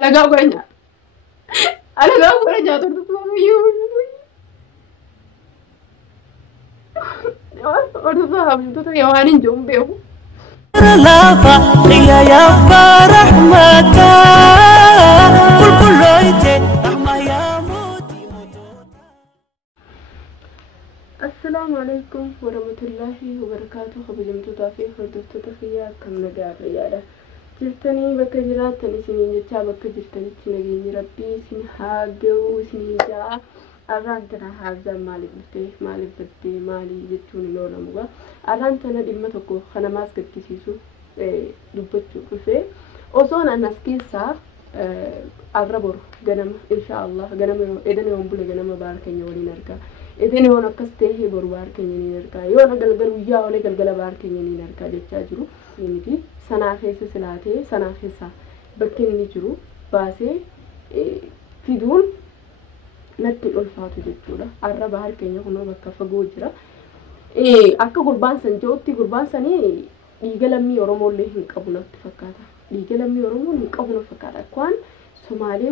Alaga gorenya turtu yu. Ordu habis tu yawanin jombe aku. Lava ya barahmata kul ite rahma ya muti. Assalamualaikum warahmatullahi wabarakatuh. Kabajamtoota fi hordoftoota kiyyaa akkam nagaa fayyaadha. Jirtanii bakka jiraattan isin jechaa bakka jirtanitti nageenyi rabbii isin haa ga'u isin jaa. Arraan tana haazaan maaliif battee maalii jechuun hin oolamu. Arraan tana dhimma tokko kana maas gaddisiisu dubbachuu dhufee osoon anas keessaa arra boru ganama inshaallah ganama edana yoon bule ganama baar keenya waliin argaa. Edana yoon akkas ta'e boru baar keenya niin argaa. Yoon galgal guyyaa olee galgala baar keenya niin argaa jechaa jiru. Miti sanaa keessa silaatee sanaa keessa bakki inni jiru baasee fiduun natti ulfaatu jechuudha. Arra baar keenya kunoo bakka fagoo jira. Akka gurbaan san jootti gurbaan sanii dhiiga lammii Oromoolee hin qabu natti fakkaata. Dhiiga lammii Oromoo hin qabu natti fakkaata. Kwaan Somaalee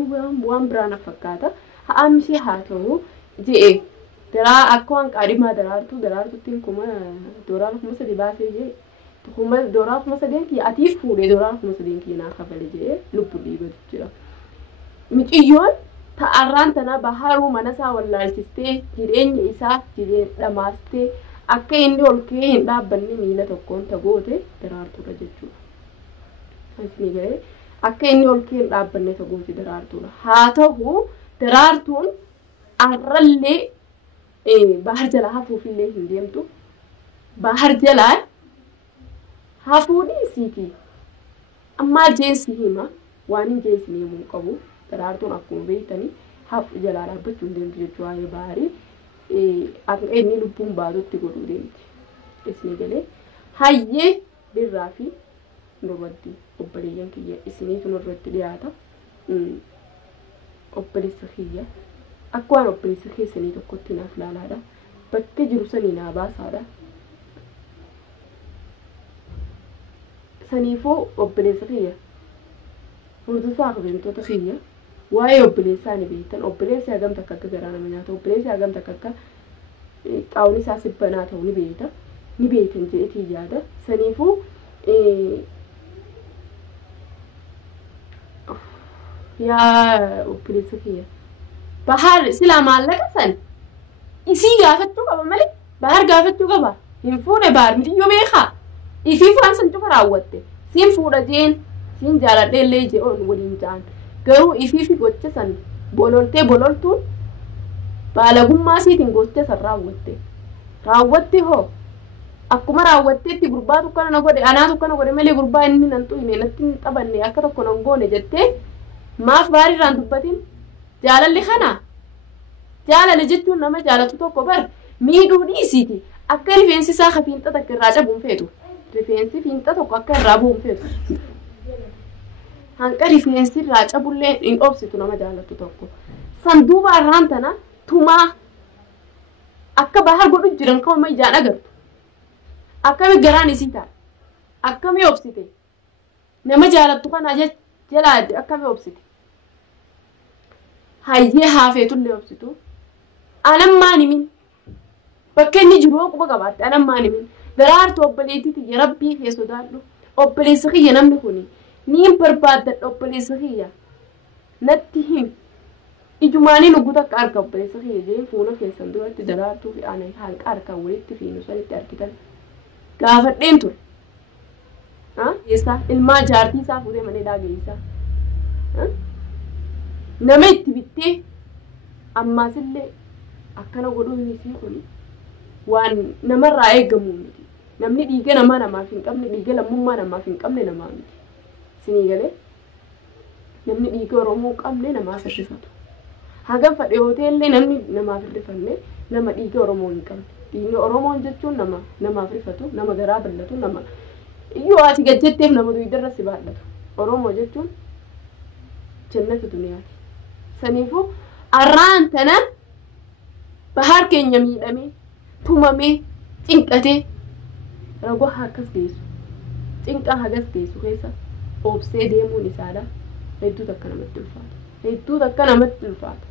waan biraa natti fakkaata. Ha'amsi haa ta'u je'e daraa akka waan qaadhimaa daraartutti kuma dooraa kuma sadi baasee je'e kuma dooraa kuma sadeen kiyya atiif fuudhee dooraa kuma sadeen kiyya naa kafale je'e lubbu dhiibatu jira. Miciyyoon ta'arraan tana baharuu manasaa wallaalchistee jireenya isaa dhamaastee akka inni ol ka'ee hin dhaabbanne miila tokkoon tagoote daraartuudha jechuudha. Asni galee akka inni ol ka'ee hin dhaabbanne tagoote daraartuudha. Haa ta'u daraartuun arrallee bahar jalaa hafuufillee hin deemtu. Bahar jalaa hafuudhi isiiti. Ammaa jeessi hima waan hin jeessi himuu qabu. Daraartuun akkuma beektanii hafu jalaa dhaabbachuu hin deemtu jechuudha waa'ee baharii. Akka inni lubbuun baatutti godhuu deemti. Isni galee hayyee birraa fi nurratti obboleeyyan kiyya isiniitu nurratti dhiyaata. Obboleessa kiyya akka waan obboleessa keessanii tokkotti naaf laalaadha. Bakka jiru sanii naa baasaadha. Saniifuu obboleessa kiyya hordofaa kabajamtoota kiyya waa'ee obboleessaa ni beektan. Obboleessi hagam takka akka garaa nama nyaata. Obboleessi hagam takka akka qaawni isaa sibbanaa ta'u ni beekta. Ni beektan jedhetii yaada. Saniifuu yaa obboleessa kiyya bahar silaa maallaqa san isii gaafachuu qaba malee bahar gaafachuu qaba. Hin fuudhe bahar midiyyoo beekaa. Ifii waan san cufa raawwatte. Siin fuudha jeen siin jaaladheellee je'oon waliin ja'an. Garuu ifiifi gocha san bololtuun baalagummaa siitiin gocha san raawwatte hoo akkuma raawwatteetti gurbaatu kana na godhe anaatu kana godhe malee gurbaa inni nan tu'ine natti hin taphanne akka tokko nan goone jettee maaf baariirraan dubbatin jaalalli kana jaalala jechuun nama jaalatu tokko bar miidhuu dhiisiiti akka rifeensi isaa fiinxa takka irraa cabuun feetu rifeensi fiinxa tokko akka irraa bu'uun feetu. Hanqa rifeensi irraa cabullee hin obsitu nama jaalatu tokko. Sanduuba arraan tana tumaa akka bahar godhu jiran ka'uma ijaan agartu. Akkami garaan isii ta'a. Akkami obsite. Nama jaalatu kana jalaa akkami obsite. Hayyee haafeetullee obsitu. Anammaan himin. Bakka inni jiru quba qabaatte anammaan himin. Daraartu obboleettiiti rabbii kee sodaadhu. Obboleessa kiyya namni kuni. Niin barbaadadha obboleessa kiyya natti himi ijumaanii nuguta akka arga obboleessa kiyya jeen fuula keessan duratti daraartuu fi ana halqa harkaan walitti fiinu sanitti argitan gaafadheen ture. Eessaa ilmaa jaartii isaa fuudhee malee dhaageessaa nama itti bittee ammaasillee akkana godhuun isii kun waan namarraa eegamu miti. Namni dhiiga namaa namaaf hin qabne dhiiga lammummaa namaaf hin qabne namaa miti. Sinii galee namni dhiiga Oromoo qabne namaaf hirrifatu. Hagam fadhe hoteellee namni namaaf hirrifanne nama dhiiga Oromoo hin qabne. Dhiigni Oromoo jechuun namaaf hirrifatu, nama garaa bal'atu, nama iyyoo ati gajjetteef nama duydarra si baadhatu. Oromoo jechuun jannatu duniyaati. Saniifuu arraan tana bahar keenya miidhamee, tumamee, cinqatee ragoo akkas geessu. Cinqaa hagas geessu keessa obsee deemuun isaadha. hedduu takka namatti ulfaata hedduu takka namatti ulfaata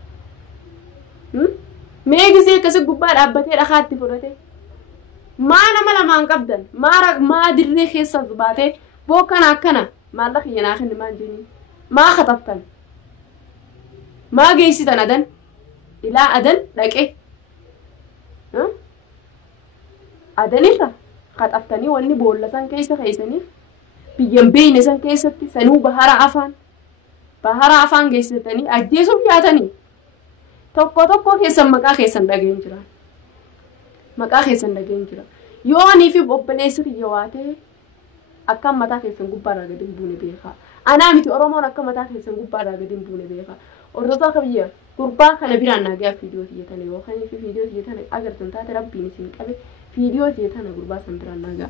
meegisee akkasii gubbaa dhaabbatee dhakaatti fudhate maa nama lamaan qabdan maa dirree keessa baatee bookana akkana maallaqa kiyyanaa kenni maan jenii maa katabtan maa geessitan adan ilaa adan dhaqe adanirra katabtanii wanni boolla san keessa keessaniif biyyan beeyne san keessatti sanuu bahara afaan geessatanii ajjeesuuf yaatanii tokko keessan maqaa keessan dhageen jira yoo anii fi obboleessi kiyya waatee akka mataa keessan gubbaarraa gadi hin buune beekaa anaa miti oromoon akka mataa keessan gubbaarraa gadi hin buune beekaa ordota akka biyya gurbaa kana biraan nagaa fiidiyoo tiyyatanii yookaan fiidiyoo tiyyatanii agartan taate rabbiin isin qabe fiidiyoo tiyyatana gurbaa san biraan nagaa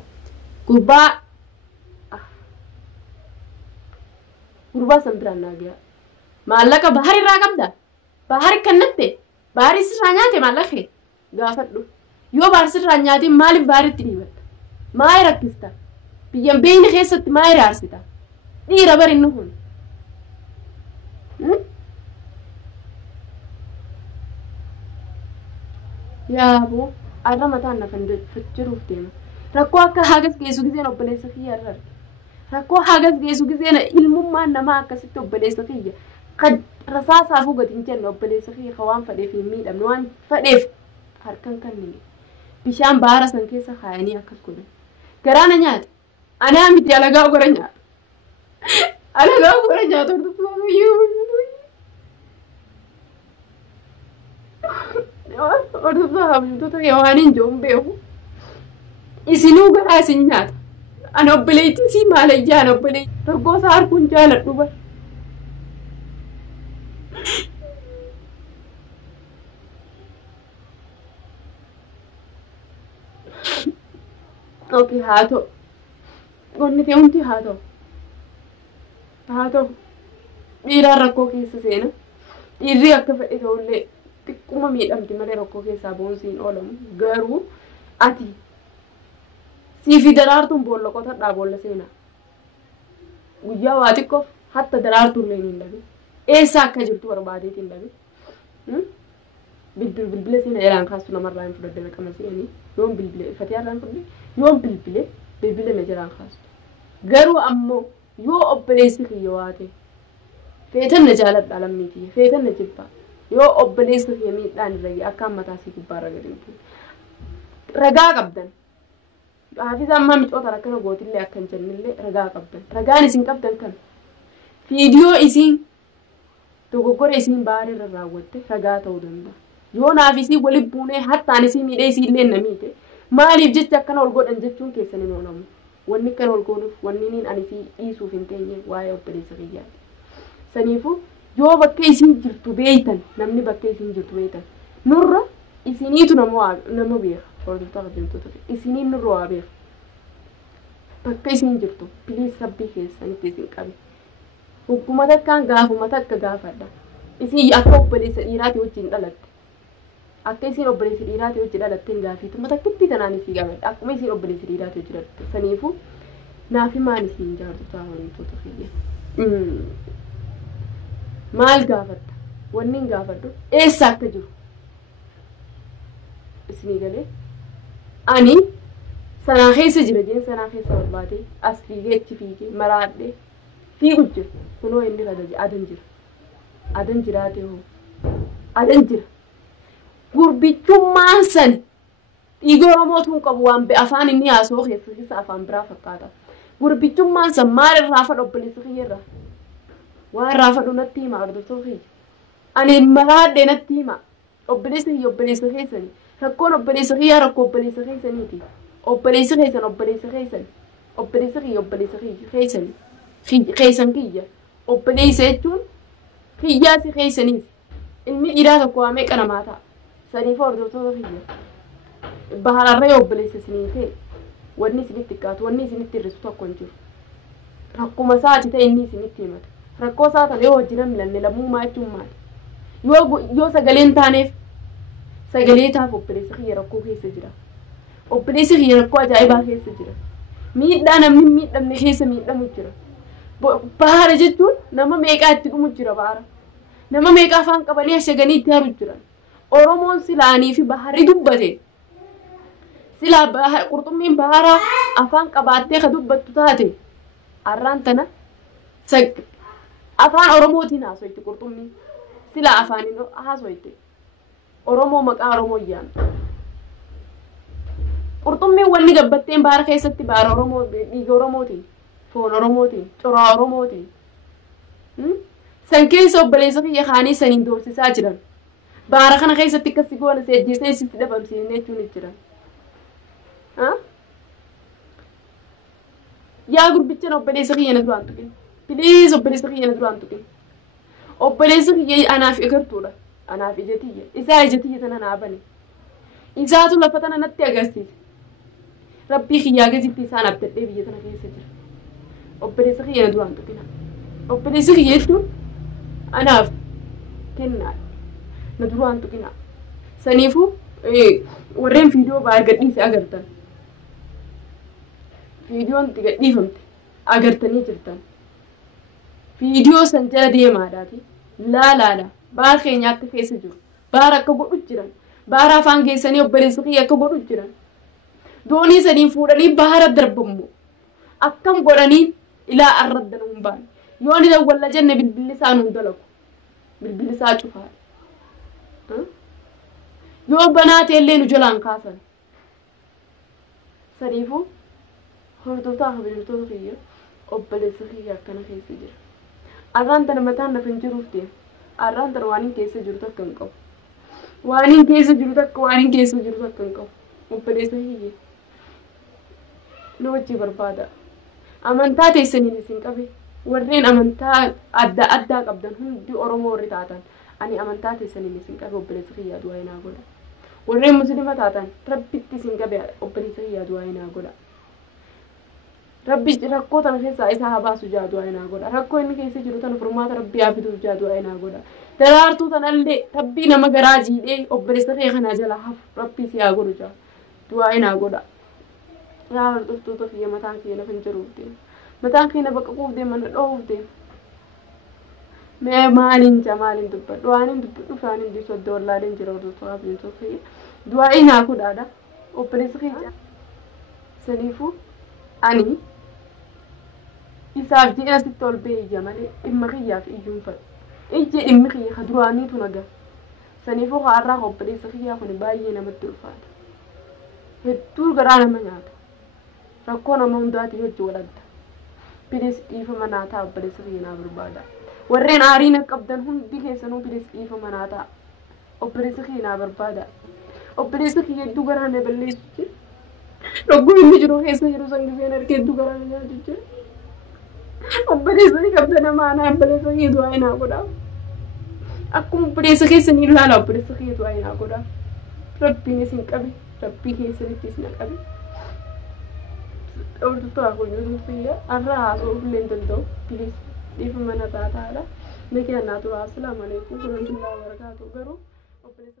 gurbaa san biraan nagaa maallaqa baharirraa qabda bahari kannatte bahari sirraa nyaate maallaqee gaafadhu yoo bahari sirraa nyaatiin maaliif baharitti dhiibatta maali rakkista biyyan beeyni keessatti maali raarsita dhiira bari inni kun yaaboo arra mataan nafan fichiruuf deema rakkoo akka hagas geessu giseen obboleessa kiyya irra rakkoo hagas geessu giseen ilmummaan namaa akkasitti obboleessa kiyya rasaasaafuu gadi hin jenne obboleessa kiyya ka waan fadheef hin miidhamne waan fadheef harkan kannine bishaan baara san keessa kaayanii akkas godhan garaana nyaate anaa miti alagaa gora nyaata ordufaa habjutota yawaanin joon beeku isinuu garaa isin nyaata ana obboleetti si maalayyaa ana obboleetti dargoosa harkuun jaaladhu bara okay haa ta'u wanni ta'e hundi haa ta'u dhiiraan rakkoo keessa seena dhiirri akka fedhe ta'ullee xiqquma miidhamti malee rakkoo keessaa boonsiin oolamu garuu ati siifi daraartuun boolla qotadhaa boolla seenaa guyyaa waa xiqqoof hatta daraartuullee hin dhabe eessa akka jirtu barbaadeet hin dhabe bilbila seena elaan kaastu namarraa hin fudhadde naqama seenanii yoon bilbile fatee irraan fudhadde yoon bilbile na jiraan kaastu garuu ammoo yoo obboleessi kiyya waate feetan na jaaladha lammiitii feetan na jibbaa yoo obboleessi kiyya miidhaan irra akkaan mataasii gubbaarra gadi hin ragaa qabdan haafisa ammaa micoota rakkana gootillee akkan jennillee ragaa qabdan ragaan isin qabdan kan fiidiyoo isiin dogoggora isiin baarirra raawwatte ragaa ta'uu danda'a yoo naafisii waliin buunee hattaan isii miidhee isiillee na miite maaliif jecha akkana ol godhan jechuun keessan hin oolamu wanni akkana ol godhuuf wanni niin anisii dhiisuuf hin teenye waa'ee obboleessa kiyyaati saniifuu yoo bakka isiin jirtu beeytan namni bakka isiin jirtu beeytan nurra isiniitu nama beeka hordoftoota hojjettoota isiniin nurra waa beeka bakka isiin jirtu biliis rabbii keessanitti isin qabe hukkuma takkaan gaafuma takka gaafadha isin akka obboleessa dhiiraati wajjin dhalatte akka isin obboleessa dhiiraati wajjin dhalatte hin gaafiituma takkitti tanaan isii gaafadha akkuma isin obboleessa dhiiraati wajjin dhalatte saniifuu naafi maan isin jaartu ta'a hojjettoota kiyya maal gaafatta wanni hin gaafadhu eessa akka jiru isinii galee ani sanaa keessa jira jeen sanaa keessa barbaade as fiigee achi fiigee maraadhee fiigu jira kunoo inni kadaje adan jiraate hoo adan jira gurbichummaan san dhiiga oromootuun qabu waan afaan inni haasoo keessa afaan biraa fakkaata gurbichummaan san maal irraa fadha obboleessa kiyyarraa waan irraa fadhu natti hima hordoftoota kiyya ani maraadhee natti hima obboleessa keessanii rakkoon obboleessa kiyyaa rakkoo obboleessa keessaniiti obboleessa keessan obboleessa kiyya obboleessa jechuun kiyyaasi keessaniis ilmi dhiiraa tokko waa meeqa namaa ta'a saniif hordoftoota kiyya bahararree obboleessa isinii ta'e wanni isinitti xiqqaatu wanni isinitti hir'isu tokko hin jiru rakkuma isaati ta'e inni isinitti himata rakkoo isaa ta'e yoo wajjin milanne lammummaa jechuun maali yoo sagaleen taaneef sagalee taaf obboleessa kiyya rakkoo keessa jira obboleessi kiyya rakkoo ajaa'ibaa keessa jira miidhaa namni miidhamne keessa miidhamu jira bahara jechuun nama meeqaa itti dhumu jira bahara nama meeqaa afaan qabanii ashaganii itti haru jiran oromoon silaanii fi baharri dubbate sila bahara qurxummiin bahara afaan qabaattee ka dubbattu taate arraan tana afaan oromootiin haasoitti qurxummiin sila afaanin haasoitti oromoo maqaa oromoo yaan qurxummiin wanni gabbatteen bahara keessatti bahara oromoo dhiiga oromootiin foon oromootiin coraa oromootiin san keessa obboleessa kiyya kaanii saniin doorsisaa jiran bahara kana keessatti akkasii goona seejjisee sitti dhabamsiisnee jechuun jiran yaa gurbichaan obboleessa kiyya na duraan tuqin please obboleessa kiyya na duraan tuqin obboleessa kiyya anaaf egartuudha anaaf ijatiyya isaa ijatiyya tana naa bane isaatu lafa tana natti agarsiise rabbii kiyyaa gasitti isaan abdadhee biyya tana keessa jira obboleessa kiyya na duraan tuqina obboleessa kiyya jechuun anaaf kennaa na duraan tuqina saniifuu warreen viidiyoo baay'ee gadhiise agartan viidiyoon itti gadhiifamte agartanii jirtan viidiyoo san jala deemaadhaati laalaadha baara keenya akka keessa jiru baara akka godhu jiran baara afaan geessanii obboleessa kiyya akka godhu jiran doonii saniin fuudhanii baara darbamu akkam godhanii ilaa arraddan humbaan yoo ni dawwalla jenne bilbilisaa nuun dalagu bilbilisaa cufaadha yoo banaate illee nu jalaan kaasan saniifuu hordoftaa habilirtoota kiyya obboleessa kiyya akkana keessa jira arraan tana mataan nafa hin jiruuf deema arraan tana waan hin keessa jiru takka hin qabu waan hin keessa jiru takka waan hin keessa jiru takka hin qabu obboleessa kiyya nu wajjii barbaada amantaa teessaniin isin qabe warreen amantaa adda addaa qabdan hundi oromoo warri taatan ani amantaa teessaniin isin qabe obboleessa kiyya du'aa inaa godha warreen muslima taatan rabbitti isin qabe obboleessa kiyya du'aa inaa godha rabbi rakkoo tan keessa isaa habaasu jaadu ayna godha rakkoo inni keessa jiru tan furmaata rabbi afidu jaadu ayna godha daraartuu tanallee rabbi nama garaa jiidhee obboleessa kee kana jala haf rabbi si haa godhu jaadu ayna godha yaa hordoftoota kiyya mataan kee na finjiruufte mataan kee na baqaquufte mana dhoofte mee maalin dubbadhu waanin dubbadhu faanin diisoo dollaaleen jira hordoftoota kiyya du'aa ayna godhaadha obboleessa kee saniifuu ani isaaf ji'a sitti ol beeyya malee dhimma kiyyaaf iyyuun fadhu ijji dhimmi kiyya ka duraaniitu naga saniifuu har'aa obboleessa kiyyaa kun baay'ee namatti ulfaata hedduu garaa nama nyaata rakkoo nama hundaati wajji walagda bilis dhiifama naa ta'a obboleessa kiyya naa barbaada warreen aariin qabdan hundi keessanuu bilis dhiifama naa ta'a obboleessa kiyya naa barbaada obboleessa kiyya hedduu garaa na balleessu Rogo ini juru keessa jiru sangisee narkee hedduu garaa na nyaatu jira obboleessa qabda namaana obboleessa kiyya du'aa inaa godha akkuma obboleessa keessanii ilaala obboleessa kiyya du'aa inaa godha rabbiin isin qabe rabbii keessanitti isin qabe hordoftoota kiyya har'a haasa'uu illee danda'u bilis dhiifama na taataadha nagaan naa tura assalaamu alaykum warahmatullahi wabarakaatuh garuu obboleessa